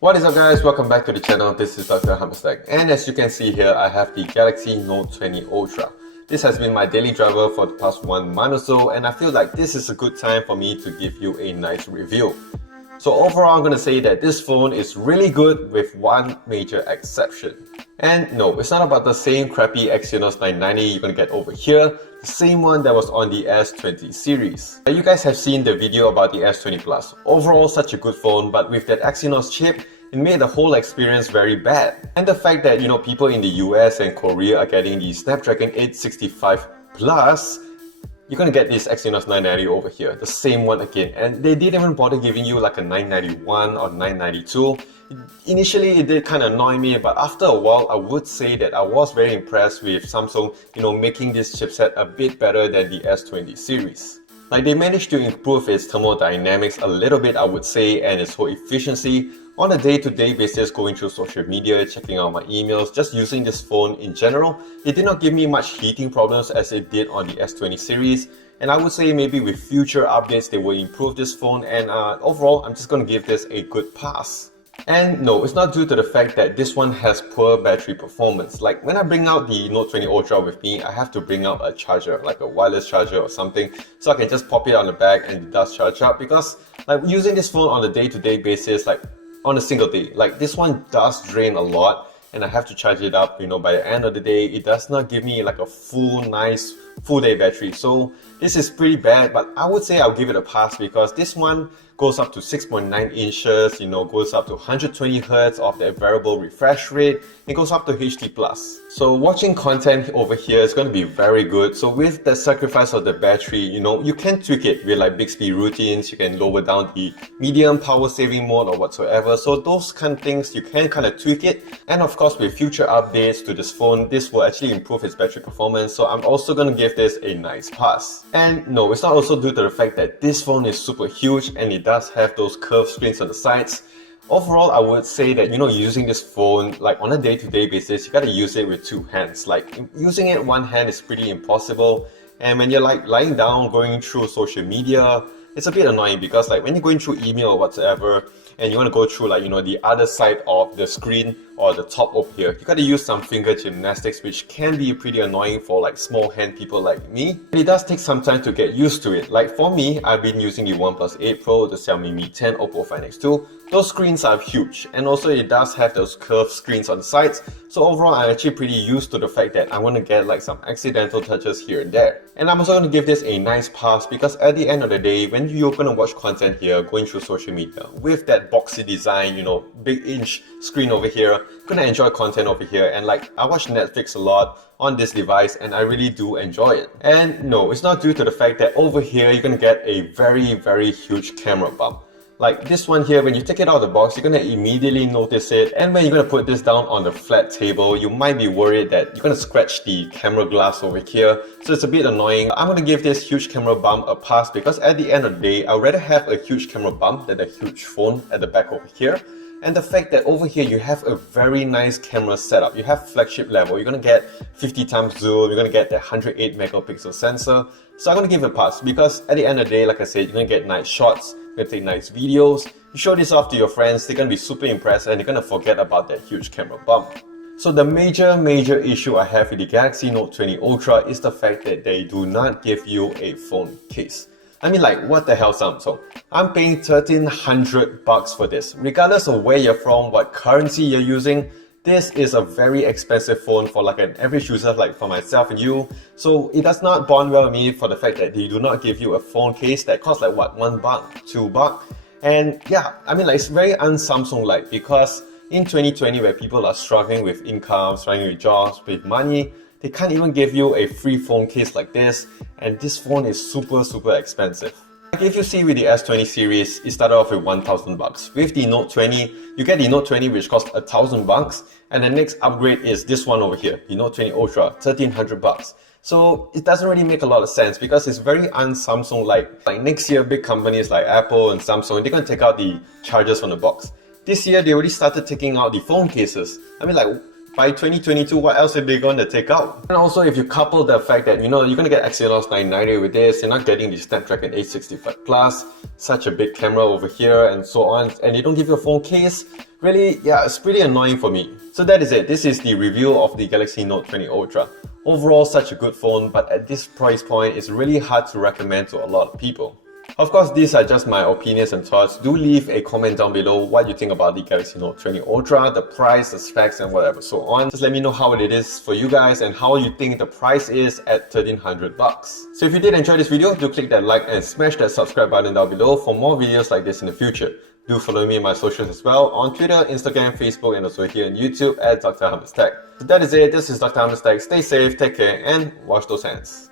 What is up guys, welcome back to the channel. This is Dr. Hammerstack, and as you can see here, I have the Galaxy Note 20 Ultra. This has been my daily driver for the past 1 month or so, and I feel like this is a good time for me to give you a nice review. So overall, I'm going to say that this phone is really good with one major exception. And no, it's not about the same crappy Exynos 990 you're going to get over here, the same one that was on the S20 series. You guys have seen the video about the S20 Plus. Overall, such a good phone, but with that Exynos chip, it made the whole experience very bad. And the fact that, people in the US and Korea are getting the Snapdragon 865 Plus, you're gonna get this Exynos 990 over here, the same one again. And they didn't even bother giving you like a 991 or 992. Initially, it did kind of annoy me, but after a while, I would say that I was very impressed with Samsung, making this chipset a bit better than the S20 series. Like, they managed to improve its thermodynamics a little bit, I would say, and its whole efficiency on a day-to-day basis, going through social media, checking out my emails, just using this phone in general. It did not give me much heating problems as it did on the S20 series, and I would say maybe with future updates they will improve this phone, and overall I'm just going to give this a good pass. And no, it's not due to the fact that this one has poor battery performance. Like, when I bring out the Note 20 Ultra with me, I have to bring out a charger, like a wireless charger or something, so I can just pop it on the bag and it does charge up. Because like, using this phone on a day-to-day basis, like on a single day, like this one does drain a lot, and I have to charge it up, by the end of the day. It does not give me like a nice full day battery. So this is pretty bad, but I would say I'll give it a pass because this one goes up to 6.9 inches, goes up to 120 Hz of the variable refresh rate. It goes up to HD+. So watching content over here is going to be very good. So with the sacrifice of the battery, you can tweak it with like Bixby routines. You can lower down the medium power saving mode or whatsoever. So those kind of things, you can kind of tweak it. And of course, with future updates to this phone, this will actually improve its battery performance. So I'm also going to give this a nice pass. And no, it's not also due to the fact that this phone is super huge and it does have those curved screens on the sides. Overall, I would say that, using this phone like on a day-to-day basis, you gotta use it with two hands. Like, using it one hand is pretty impossible. And when you're like lying down, going through social media, it's a bit annoying because like when you're going through email or whatsoever, and you want to go through like, the other side of the screen or the top over here, you gotta use some finger gymnastics, which can be pretty annoying for like small hand people like me. It does take some time to get used to it. Like for me, I've been using the OnePlus 8 Pro, the Xiaomi Mi 10, Oppo Find X2. Those screens are huge, and also it does have those curved screens on the sides. So overall, I'm actually pretty used to the fact that I'm going to get like some accidental touches here and there. And I'm also going to give this a nice pass because at the end of the day, when you're going to watch content here, going through social media, with that boxy design, big inch screen over here, you're going to enjoy content over here. And like, I watch Netflix a lot on this device and I really do enjoy it. And no, it's not due to the fact that over here, you're going to get a very, very huge camera bump. Like this one here, when you take it out of the box, you're going to immediately notice it. And when you're going to put this down on the flat table, you might be worried that you're going to scratch the camera glass over here. So it's a bit annoying. I'm going to give this huge camera bump a pass because at the end of the day, I'd rather have a huge camera bump than a huge phone at the back over here. And the fact that over here you have a very nice camera setup. You have flagship level. You're going to get 50 times zoom. You're going to get the 108 megapixel sensor. So I'm going to give it a pass because at the end of the day, like I said, you're going to get nice shots. You're going to take nice videos. You show this off to your friends. They're going to be super impressed and they're going to forget about that huge camera bump. So the major issue I have with the Galaxy Note 20 Ultra is the fact that they do not give you a phone case. I mean, like, what the hell, Samsung? I'm paying $1,300 for this. Regardless of where you're from, what currency you're using, this is a very expensive phone for like an average user like for myself and you. So it does not bond well with me for the fact that they do not give you a phone case that costs like what, $1, $2. And yeah, I mean, like, it's very un-Samsung-like because in 2020 where people are struggling with income, struggling with jobs, with money, they can't even give you a free phone case like this, and this phone is super expensive. Like if you see with the S20 series, it started off with $1,000. With the Note 20, you get the Note 20 which costs $1,000, and the next upgrade is this one over here, the Note 20 Ultra, $1,300. So it doesn't really make a lot of sense because it's very un-Samsung-like. Like next year, big companies like Apple and Samsung, they're going to take out the chargers from the box. This year, they already started taking out the phone cases. I mean, like, by 2022, what else are they going to take out? And also, if you couple the fact that, you're going to get Exynos 990 with this, you're not getting the Snapdragon 865 Plus, such a big camera over here, and so on, and they don't give you a phone case, really, yeah, it's pretty annoying for me. So that is it. This is the review of the Galaxy Note 20 Ultra. Overall, such a good phone, but at this price point, it's really hard to recommend to a lot of people. Of course, these are just my opinions and thoughts. Do leave a comment down below what you think about the Galaxy Note 20 Ultra, the price, the specs, and whatever so on. Just let me know how it is for you guys and how you think the price is at $1,300 bucks. So if you did enjoy this video, do click that like and smash that subscribe button down below for more videos like this in the future. Do follow me on my socials as well on Twitter, Instagram, Facebook, and also here on YouTube at Dr. Hummus Tech. So that is it. This is Dr. Hummus Tech. Stay safe, take care, and wash those hands.